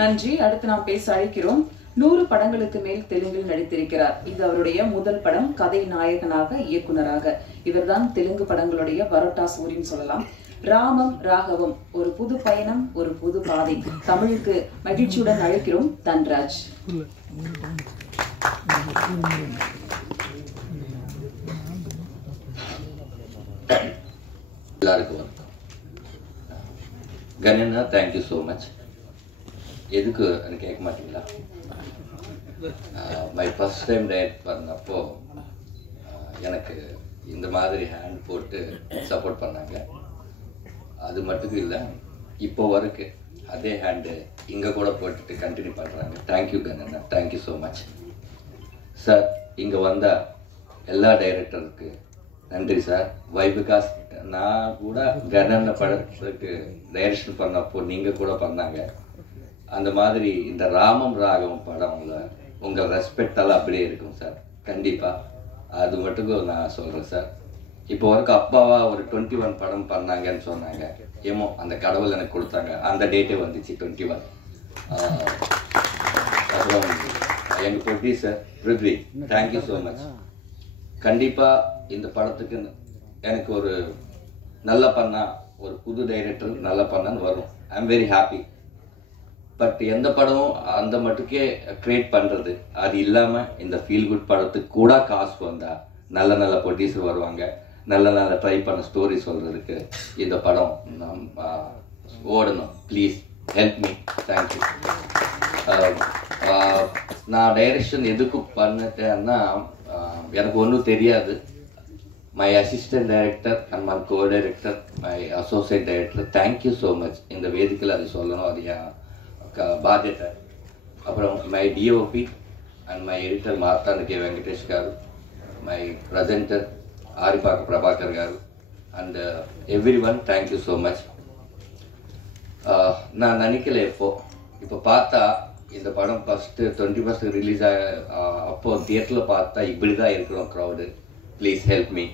நன்றி. அடுத்து நாம் பேச அழைக்கிறோம். 100 படங்களுக்கு மேல் தெலுங்கில் நடித்திருக்கிறார். இது அவருடைய முதல் படம். கதை நாயகனாக, இயக்குனராக. இவர்தான் தெலுங்கு படங்களுடைய பரோட்டா சூரின்னு சொல்லலாம். ராமம் ராகவம், ஒரு புது பயணம், ஒரு புது பாதை. தமிழுக்கு மகிழ்ச்சியுடன் அழைக்கிறோம் தன்ராஜ். எல்லாருக்கும் வணக்கம். Ganesha, thank you so much. எதுக்கு எனக்கு கேட்க மாட்டீங்களா? மை ஃபர்ஸ்ட் டைம் டைரக்ட் பண்ணப்போ எனக்கு இந்த மாதிரி ஹேண்ட் போட்டு சப்போர்ட் பண்ணாங்க. அது மட்டும் இல்லை, இப்போ வரைக்கும் அதே ஹேண்டு இங்கே கூட போட்டுட்டு கண்டினியூ பண்ணுறாங்க. Thank you Ganesha, thank you so much sir. இங்கே வந்த எல்லா டைரக்டருக்கு நன்றி சார். வை பிகாஸ் நான் கூட கணேஷ படத்துக்கு டைரக்ஷன் பண்ணப்போ நீங்கள் கூட பண்ணாங்க. அந்த மாதிரி இந்த ராமம் ராகவம் படம்ல உங்கள் ரெஸ்பெக்டெல்லாம் அப்படியே இருக்கும் சார். கண்டிப்பாக அது மட்டும் நான் சொல்கிறேன் சார். இப்போ வரைக்கும் அப்பாவா ஒரு 21 படம் பண்ணாங்கன்னு சொன்னாங்க. ஏமோ அந்த கடவுள் எனக்கு கொடுத்தாங்க. அந்த டேட்டே வந்துச்சு 21. அப்புறம் எங்கள் producer Prithvi, thank you so much. கண்டிப்பாக இந்த படத்துக்கு எனக்கு ஒரு நல்ல பண்ணா, ஒரு புது டைரக்டர் நல்ல பண்ணான்னு வரும். I am very happy. But எந்த படமும் அந்த மட்டுக்கே கிரியேட் பண்ணுறது, அது இல்லாமல் இந்த ஃபீல் குட் படத்துக்கு கூட காசு வந்தால் நல்ல நல்ல ப்ரொடியூசர் வருவாங்க. நல்ல நல்ல ட்ரை பண்ண ஸ்டோரி சொல்கிறதுக்கு இந்த படம் ஓடணும். Please help me. தேங்க்யூ. நான் டைரக்ஷன் எதுக்கு பண்ணிட்டேன்னா, எனக்கு ஒன்றும் தெரியாது. My assistant director and my co director, my associate director, thank you so much. இந்த வேதிக்கையில் அது சொல்லணும், அது என் బాధ్యత. అప్పుడు my DOP and my editor Marthanda K Venkatesh garu, my presenter Aripaka Prabhakar garu and everyone, thank you so much. நான் நினைக்கல இப்போ பார்த்தா இந்த படம் ஃபஸ்ட்டு 21 ரிலீஸ் அப்போ தியேட்டரில் பார்த்தா இப்படி தான் இருக்கிறோம் க்ரௌடு. Please help me.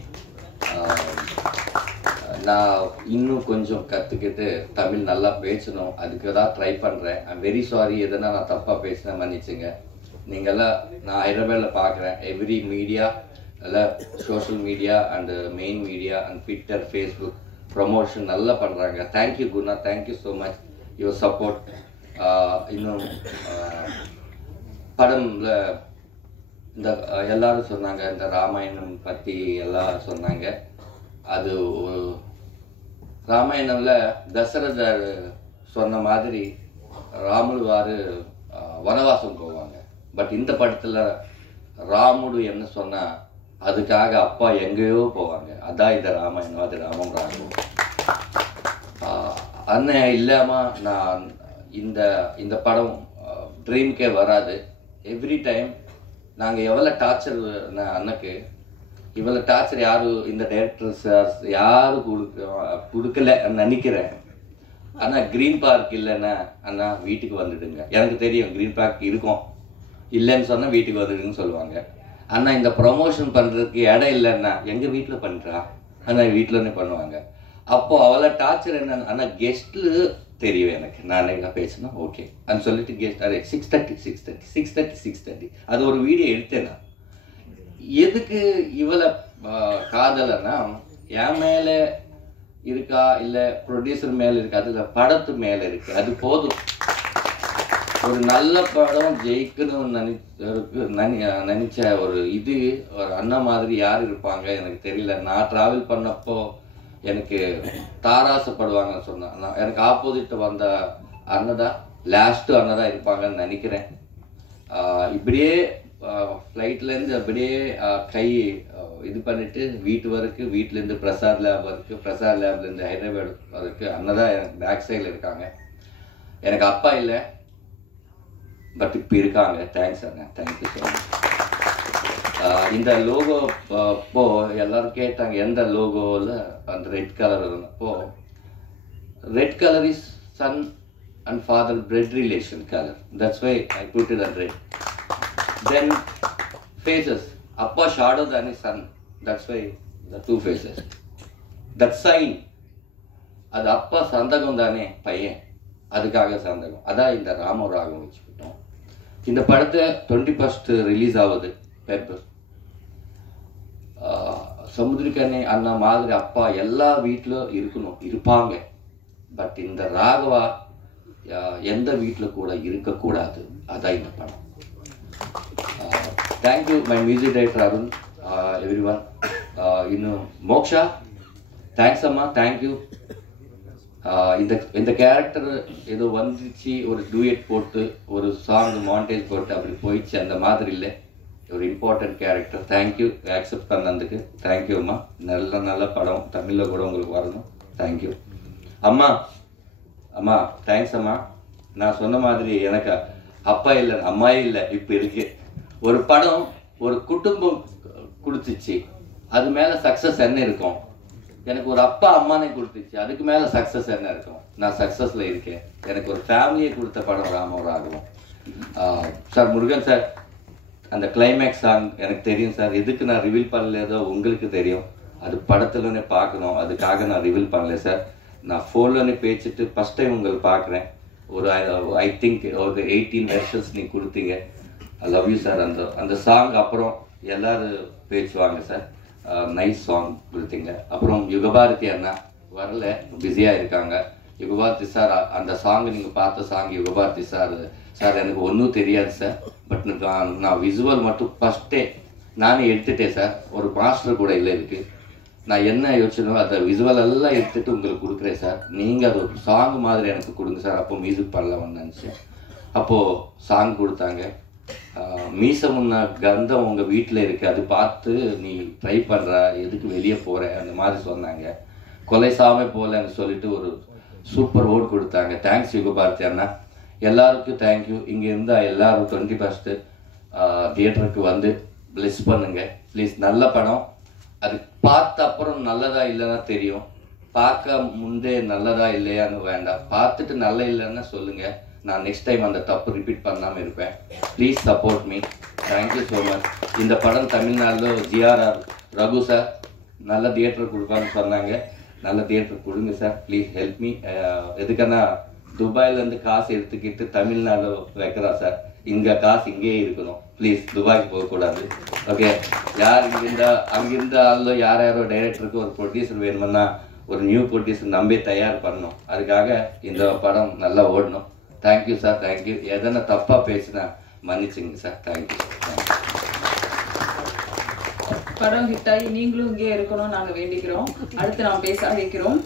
நான் இன்னும் கொஞ்சம் கற்றுக்கிட்டு தமிழ் நல்லா பேசணும். அதுக்கு தான் ட்ரை பண்ணுறேன். ஐ எம் வெரி சாரி, எதனா நான் தப்பாக பேசினேன், மன்னிச்சுங்க. நீங்கள்லாம் நான் ஹைதராபாத்தில் பார்க்குறேன். எவ்ரி மீடியா எல்லாம் social media and main media and Twitter, Facebook promotion நல்லா பண்ணுறாங்க. Thank you Guna, thank you so much your support. இன்னும் படம்ல இந்த எல்லாரும் சொன்னாங்க, இந்த ராமாயணம் பற்றி எல்லாம் சொன்னாங்க. அது ராமாயணம்ல தசரதர் சொன்ன மாதிரி ராமுடுவாரு வனவாசம் போவாங்க. பட் இந்த படத்துல ராமுடு என்ன சொன்னா, அதுக்காக அப்பா எங்கேயோ போவாங்க. அதான் இந்த ராமாயணம், அது ராமம் ராகம். அண்ணன் இல்லாம நான் இந்த படம் ட்ரீம்கே வராது. எவ்ரி டைம் நாங்கள் எவ்வளோ டார்ச்சர் அண்ணக்கு, இவ்வளோ டார்ச்சர் யாரும் இந்த டைரக்டர்ஸ் யாரும் கொடுக்கல நினைக்கிறேன். ஆனால் க்ரீன் பார்க் இல்லைன்னா அண்ணா வீட்டுக்கு வந்துடுங்க. எனக்கு தெரியும் க்ரீன் பார்க் இருக்கும், இல்லைன்னு சொன்னால் வீட்டுக்கு வந்துடுங்கன்னு சொல்லுவாங்க. ஆனால் இந்த ப்ரொமோஷன் பண்ணுறதுக்கு இடம் இல்லைன்னா எங்கள் வீட்டில் பண்ணுறா, ஆனால் வீட்டிலனே பண்ணுவாங்க. அப்போது அவ்வளோ டார்ச்சர் என்ன. ஆனால் கெஸ்ட்டு தெரியும் எனக்கு, நான் எங்கே பேசணும் ஓகே அப்படின்னு சொல்லிட்டு கெஸ்ட் அதே 6:30 அது ஒரு வீடியோ எடுத்தேன் நான். எதுக்கு இவ்வளோ காதலைன்னா, என் மேலே இருக்கா இல்லை ப்ரொடியூசர் மேலே இருக்கா, அது படத்து மேலே இருக்கு. அது போதும். ஒரு நல்ல படம் ஜெயிக்கணும்னு நினைச்ச ஒரு ஒரு அண்ணன் மாதிரி யார் இருப்பாங்க எனக்கு தெரியல. நான் ட்ராவல் பண்ணப்போ எனக்கு தாராசப்படுவாங்கன்னு சொன்னேன். எனக்கு ஆப்போசிட் வந்த அண்ணதான் லாஸ்ட்டு அண்ணதான் இருப்பாங்கன்னு நினைக்கிறேன். இப்படியே ஃப்ளைட்லேருந்து அப்படியே கை இது பண்ணிட்டு வீட்டு வரைக்கும், வீட்டிலேருந்து பிரசாத் லேப் வரைக்கும், பிரசாத் லேப்லேருந்து ஹைதராபாத் வரைக்கும் அண்ணதான் எனக்கு பேக் சைடில் இருக்காங்க. எனக்கு அப்பா இல்லை, பட் இப்போ இருக்காங்க. தேங்க்ஸ் அண்ணா, தேங்க்யூ ஸோ மச். இந்த லோகோ அப்போ எல்லாரும் கேட்டாங்க எந்த லோகோவில் அந்த ரெட் கலர் இருந்தப்போ, red colour is son and father blood relation colour. That's why I put it at red. Then faces, appa shadow than his son, that's why the two faces. That sign, அது அப்பா சந்தகம் தானே பையன், அதுக்காக சார்ந்தகம். அதான் இந்த ராம ராகம் வச்சுக்கிட்டோம். இந்த படத்தை 21st ரிலீஸ் ஆகுது பேப்பர். சமுத்திரக்கனி அண்ணா மாதிரி அப்பா எல்லா வீட்டிலும் இருப்பாங்க. பட் இந்த ராகவா எந்த வீட்டில் கூட இருக்கக்கூடாது. அதான் இந்த படம். Thank you my music director Arun, every one. இன்னும் மோக்ஷா, தேங்க்ஸ் அம்மா, தேங்க்யூ. இந்த கேரக்டர் ஏதோ வந்துச்சு, ஒரு டூயட் போட்டு ஒரு சாங் மாண்டேஜ் போட்டு அப்படி போயிடுச்சு, அந்த மாதிரி இல்லை. ஒரு இம்பார்ட்டன்ட் கேரக்டர். தேங்க்யூ ஆக்செப்ட் பண்ணதுக்கு. தேங்க்யூ அம்மா. நல்ல படம் தமிழில் கூட உங்களுக்கு வரணும். தேங்க்யூ அம்மா. அம்மா தேங்க்ஸ் அம்மா. நான் சொன்ன மாதிரி எனக்கு அப்பா இல்லை, அம்மாயே இல்லை, இப்போ இருக்கு. ஒரு படம் ஒரு குடும்பம் கொடுத்துச்சு, அது மேலே சக்ஸஸ் என்ன இருக்கும்? எனக்கு ஒரு அப்பா அம்மானே கொடுத்துச்சு, அதுக்கு மேலே சக்ஸஸ் என்ன இருக்கும்? நான் சக்ஸஸில் இருக்கேன். எனக்கு ஒரு ஃபேமிலியை கொடுத்த படம் ராமராகவும். சார் முருகன் சார், அந்த கிளைமேக்ஸ் சாங் எனக்கு தெரியும் சார். எதுக்கு நான் ரிவீல் பண்ணலையதோ உங்களுக்கு தெரியும். அது படத்துலனே பார்க்கணும், அதுக்காக நான் ரிவீல் பண்ணல சார். நான் ஃபோன்லனே பேசிட்டு ஃபஸ்ட் டைம் உங்களுக்கு பார்க்குறேன். ஒரு ஐ திங்க் ஒரு 18 வெர்ஷன்ஸ் நீங்கள் கொடுத்தீங்க. I love you sir. அந்த சாங் அப்புறம் எல்லாரும் பேசுவாங்க சார். நைஸ் சாங் கொடுத்தீங்க. அப்புறம் யுகபாரதி அண்ணா வரல, பிஸியாக இருக்காங்க. யுகபாரதி சார், அந்த சாங் நீங்கள் பார்த்த சாங் யுகபாரதி சார். சார் எனக்கு ஒன்றும் தெரியாது சார், பட் நான் விசுவல் மட்டும் ஃபஸ்ட்டே நானே எடுத்துட்டேன் சார். ஒரு மாஸ்டர் கூட இல்லை இருக்கு. நான் என்ன யோசிச்சனோ அதை விசுவல் எல்லாம் எடுத்துட்டு உங்களுக்கு கொடுக்குறேன் சார். நீங்கள் அது ஒரு சாங் மாதிரி எனக்கு கொடுங்க சார். அப்போ மியூசிக் பண்ணலாம்னு நினச்சேன். அப்போது சாங் கொடுத்தாங்க. மீச முன்ன கந்தம் உங்கள் வீட்டில் இருக்குது, அது பார்த்து நீ ட்ரை பண்ணுற, எதுக்கு வெளியே போகிற, அந்த மாதிரி சொன்னாங்க. கொலை சாமே போகலன்னு சொல்லிட்டு ஒரு சூப்பர் ஓட் கொடுத்தாங்க. தேங்க்ஸ் யுகபாரதி அண்ணா. எல்லாருக்கும் தேங்க்யூ. இங்கே இருந்தால் எல்லாரும் 21st தியேட்டருக்கு வந்து பிளஸ் பண்ணுங்க ப்ளீஸ். நல்ல படம். அது பார்த்த அப்புறம் நல்லதா இல்லைன்னா தெரியும். பார்க்க முந்தே நல்லதா இல்லையான்னு வேண்டாம், பார்த்துட்டு நல்ல இல்லைன்னா சொல்லுங்கள். நான் நெக்ஸ்ட் டைம் அந்த தப்பு ரிப்பீட் பண்ணாமல் இருப்பேன். Please support me. Thank you so much. இந்த படம் தமிழ்நாட்டில் ஜிஆர்ஆர் ரகு சார் நல்ல தியேட்டர் கொடுப்பான்னு சொன்னாங்க. நல்ல தியேட்டர் கொடுங்க சார். Please help me. எதுக்குன்னா துபாயிலேருந்து காசு எடுத்துக்கிட்டு தமிழ்நாடு வைக்கிறா சார். இங்கே காசு இங்கேயே இருக்கணும். ப்ளீஸ் துபாய்க்கு போகக்கூடாது. ஓகே, யார் அங்கிருந்த ஆளோ யாரோ டைரக்டருக்கு ஒரு ப்ரொடியூசர் வேணும்னா ஒரு நியூ ப்ரொடியூசர் நம்பி தயார் பண்ணணும். அதுக்காக இந்த படம் நல்லா ஓடணும். Thank you sir. தேங்க்யூ. எதனா தப்பாக பேசினா மன்னிச்சுங்க சார். தேங்க்யூ. படம் ஹிட் ஆகி நீங்களும் இங்கே இருக்கணும் நாங்கள் வேண்டிக்கிறோம். அடுத்து நாம் பேச வைக்கிறோம்.